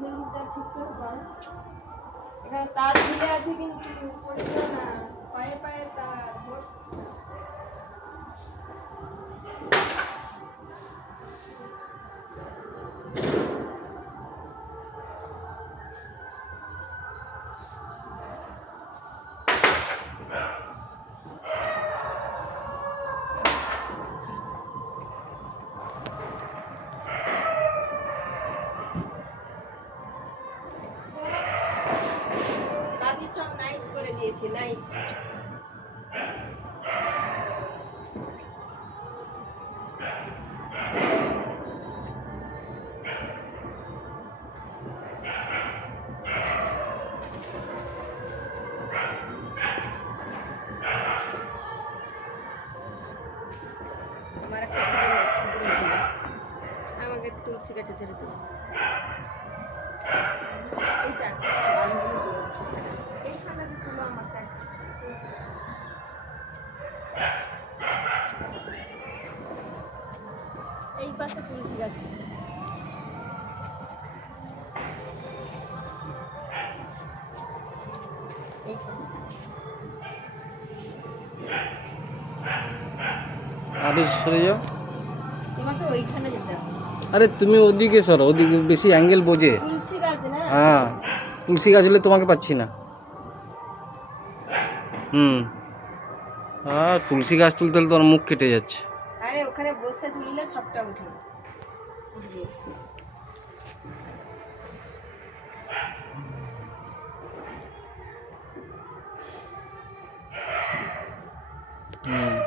ফিল্মটা ঠিক করে কর। এখানে তার ঝুলে আছে কিন্তু পড়ে যাও না, পায়ে পায়ে তার ধর। ভাবি সব নাইস করে দিয়েছে, নাইস। আমার একটা অ্যাক্সিডেন্ট হলো, আমাকে তুলসী গাছে ধরে দিল। এইটা এইখানে তুলো আমারটা। এই পাশে তুলসী গাছ। আরে সরে যাও। তোমাকে ওইখানে যেতে হবে। আরে তুমি ওদিকে সরো, ওদিকে বেশি অ্যাঙ্গেল বোঝে। তুলসী গাছ না? হ্যাঁ, তুলসী গাছ হলে তোমাকে পাচ্ছি না। হ্যাঁ, তুলসী গাছ তুলতে হলে তোমার মুখ কেটে যাচ্ছে। আরে ওখানে বসে তুললে সবটা উঠবে। হুম।